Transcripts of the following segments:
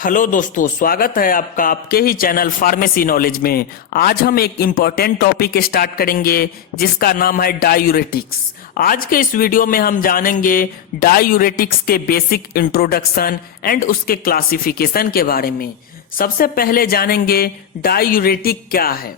Hello दोस्तों, स्वागत है आपका आपके ही चैनल फार्मेसी नॉलेज में। आज हम एक इम्पोर्टेंट टॉपिक स्टार्ट करेंगे जिसका नाम है डायूरेटिक्स। आज के इस वीडियो में हम जानेंगे डायूरेटिक्स के बेसिक इंट्रोडक्शन एंड उसके क्लासिफिकेशन के बारे में। सबसे पहले जानेंगे डायूरेटिक क्या है।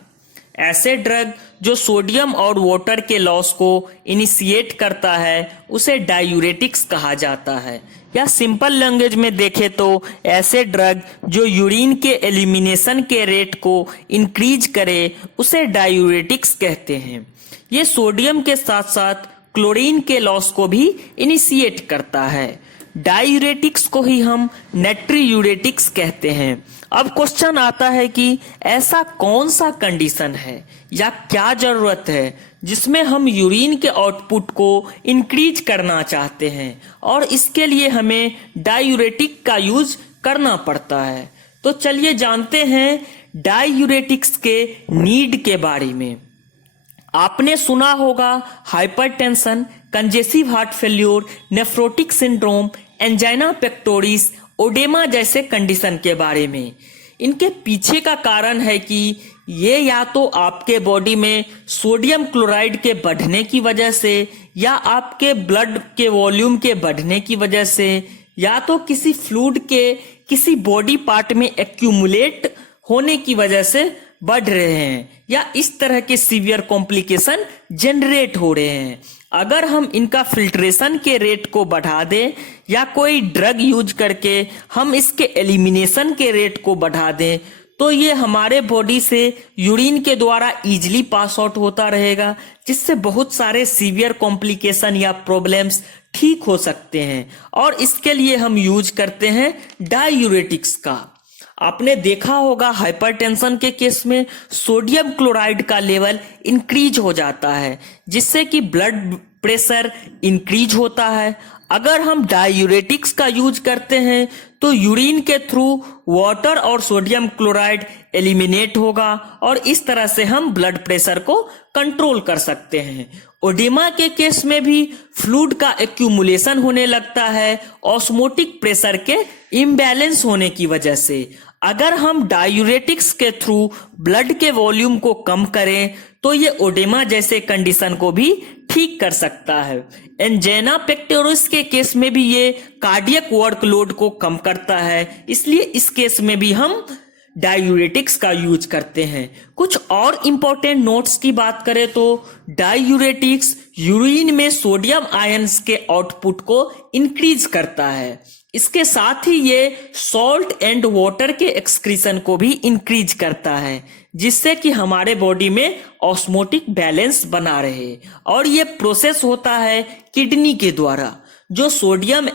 ऐसे ड्रग जो सोडियम और वाटर के लॉस को इनिशिएट करता है उसे डायूरेटिक्स कहा जाता है, या सिंपल लैंग्वेज में देखें तो ऐसे ड्रग जो यूरिन के एलिमिनेशन के रेट को इंक्रीज करे उसे डायूरेटिक्स कहते हैं। ये सोडियम के साथ साथ क्लोरीन के लॉस को भी इनिशिएट करता है। डायूरेटिक्स को ही हम नेट्रीयूरेटिक्स कहते हैं। अब क्वेश्चन आता है कि ऐसा कौन सा कंडीशन है या क्या जरूरत है जिसमें हम यूरिन के आउटपुट को इंक्रीज करना चाहते हैं और इसके लिए हमें डायूरेटिक का यूज करना पड़ता है। तो चलिए जानते हैं डायूरेटिक्स के नीड के बारे में। आपने सुना होगा hypertension, congestive heart failure, nephrotic syndrome, angina pectoris, oedema जैसे कंडीशन के बारे में। इनके पीछे का कारण है कि ये या तो आपके बॉडी में सोडियम क्लोराइड के बढ़ने की वजह से, या आपके ब्लड के वॉल्यूम के बढ़ने की वजह से, या तो किसी फ्लूइड के किसी बॉडी पार्ट में एक्यूमुलेट होने की वजह से बढ़ रहे हैं, या इस तरह के सीवियर कॉम्प्लिकेशन जनरेट हो रहे हैं। अगर हम इनका फिल्ट्रेशन के रेट को बढ़ा दें या कोई ड्रग यूज करके हम इसके एलिमिनेशन के रेट को बढ़ा दें तो ये हमारे बॉडी से यूरिन के द्वारा इजीली पास आउट होता रहेगा, जिससे बहुत सारे सीवियर कॉम्प्लिकेशन या प्रॉब्लम्स ठीक हो सकते हैं। और इसके लिए हम यूज करते हैं डायूरेटिक्स का। आपने देखा होगा हाइपरटेंशन के केस में सोडियम क्लोराइड का लेवल इंक्रीज हो जाता है जिससे कि ब्लड प्रेशर इंक्रीज होता है। अगर हम डायूरेटिक्स का यूज करते हैं तो यूरिन के थ्रू वाटर और सोडियम क्लोराइड एलिमिनेट होगा और इस तरह से हम ब्लड प्रेशर को कंट्रोल कर सकते हैं। ओडेमा के केस में भी फ्लूइड का एक्यूमुलेशन होने लगता है ऑस्मोटिक प्रेशर के इम्बैलेंस होने की वजह से। अगर हम डायूरेटिक्स के थ्रू ब्लड के वॉल्यूम को कम करें तो ये ओडेमा जैसे कंडीशन को भी ठीक कर सकता है। एंजाइना पेक्टोरिस के केस में भी ये कार्डियक वर्कलोड को कम करता है, इसलिए इस केस में भी हम डायूरेटिक्स का यूज करते हैं। कुछ और इंपॉर्टेंट नोट्स की बात करें तो डायूरेटिक्स यूरिन में सोडियम आयंस के आउटपुट को इंक्रीज करता है। इसके साथ ही ये सॉल्ट एंड वाटर के एक्सक्रीशन को भी इंक्रीज करता है जिससे कि हमारे बॉडी में ऑस्मोटिक बैलेंस बना रहे। और ये प्रोसेस होता है किडनी के द्वारा जो सोडियम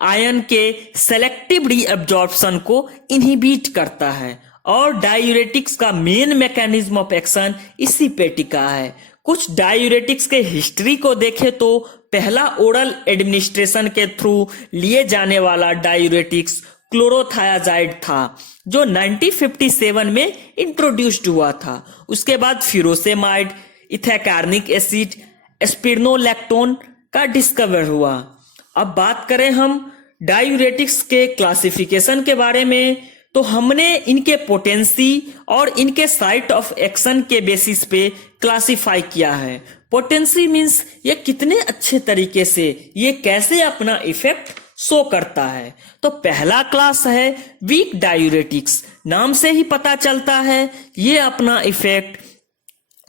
आयन के सेलेक्टिव रीअब्जॉर्प्शन को इनहिबिट करता है। और डायूरेटिक्स का मेन मैकेनिज्म ऑफ एक्शन इसी पे टिका है। कुछ डायूरेटिक्स के हिस्ट्री को देखें तो पहला ओरल एडमिनिस्ट्रेशन के थ्रू लिए जाने वाला डायूरेटिक्स क्लोरोथायाजाइड था जो 1957 में इंट्रोड्यूस्ड हुआ था। उसके बाद फ्यूरोसेमाइड, इथैकारनिक एसिड, एस्पिरिनोलैक्टोन का डिस्कवर हुआ। अब बात करें हम डायूरेटिक्स के क्लासिफिकेशन के बारे में तो हमने इनके पोटेंसी और इनके साइट ऑफ एक्शन के बेसिस पे क्लासिफाई किया है। पोटेंसी मींस ये कितने अच्छे तरीके से ये कैसे अपना इफेक्ट शो करता है। तो पहला क्लास है वीक डायूरेटिक्स। नाम से ही पता चलता है ये अपना इफेक्ट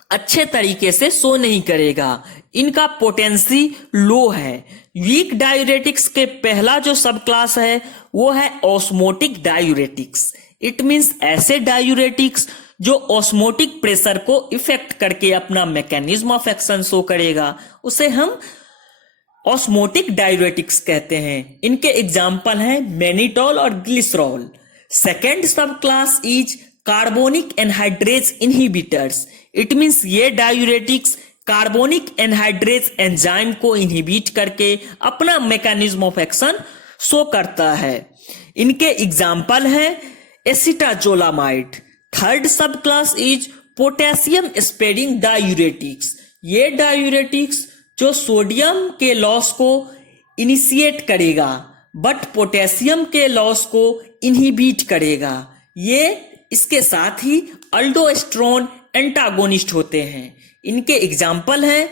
अच्छे तरीके से शो नहीं करेगा, इनका पोटेंसी लो है। वीक डायूरेटिक्स के पहला जो सब क्लास है वो है ऑस्मोटिक डायूरेटिक्स। इट मींस ऐसे डायूरेटिक्स जो ऑस्मोटिक प्रेशर को इफेक्ट करके अपना मैकेनिज्म ऑफ एक्शन शो करेगा, उसे हम ऑस्मोटिक डायूरेटिक्स कहते हैं। इनके एग्जाम्पल हैं मैनिटोल और ग्लिसरॉल। सेकेंड सब class is carbonic anhydrase inhibitors. It means ये डायूरेटिक्स कार्बोनिक एनहाइड्रेज एंजाइम को इनहिबिट करके अपना मैकेनिज्म ऑफ एक्शन शो करता है। इनके एग्जाम्पल हैं एसिटाजोलामाइड। थर्ड सब class is potassium sparing diuretics. ये डायूरेटिक्स जो सोडियम के लॉस को इनिशिएट करेगा बट पोटेशियम के लॉस को इनहिबिट करेगा। ये इसके साथ ही अल्डोस्टेरोन एंटागोनिस्ट होते हैं। इनके एग्जाम्पल हैं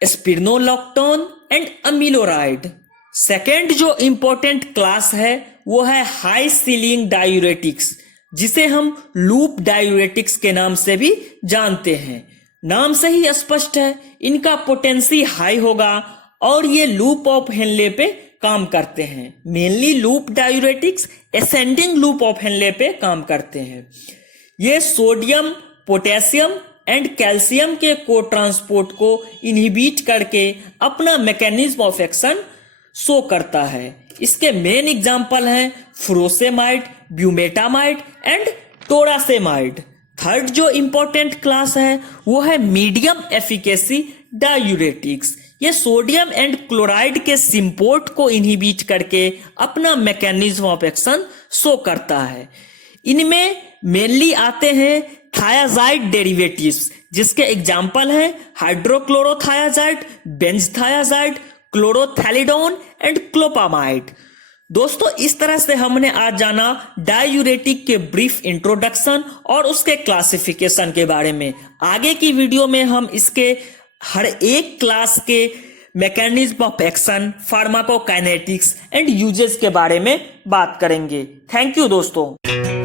स्पिरोनोलैक्टोन एंड अमीलोराइड। सेकेंड जो इंपॉर्टेंट क्लास है वो है हाई सीलिंग डायूरेटिक्स, जिसे हम लूप डायूरेटिक्स के नाम से भी जानते हैं। नाम से ही स्पष्ट है, इनका पोटेंसी हाई होगा और ये लूप ऑफ हेनले पे काम करते हैं। Mainly loop diuretics ascending loop of Henle पे काम करते हैं। ये सोडियम, पोटेशियम एंड कैल्शियम के को ट्रांसपोर्ट को इनहिबिट करके अपना मैकेनिज्म ऑफ एक्शन शो करता है। इसके मेन एग्जाम्पल हैं फुरोसेमाइड, ब्यूमेटामाइड एंड टोरासेमाइड। थर्ड जो इंपॉर्टेंट क्लास है वो है मीडियम एफिकेसी डायूरेटिक्स। ये सोडियम एंड क्लोराइड के सिंपोर्ट को इनहिबिट करके अपना मैकेनिज्म ऑफ एक्शन शो करता है। इनमें मेनली आते हैं थायाजाइड डेरिवेटिव्स, जिसके एग्जाम्पल हैं हाइड्रोक्लोरोथायाजाइड, बेंजथायाजाइड, क्लोरोथैलिडोन एंड क्लोपामाइड। दोस्तों, इस तरह से हमने आज जाना डायूरेटिक के ब्रीफ इंट्रोडक्शन और उसके क्लासिफिकेशन के बारे में। आगे की वीडियो में हम इसके हर एक क्लास के mechanism of action, pharmacokinetics and uses के बारे में बात करेंगे। थैंक यू दोस्तों।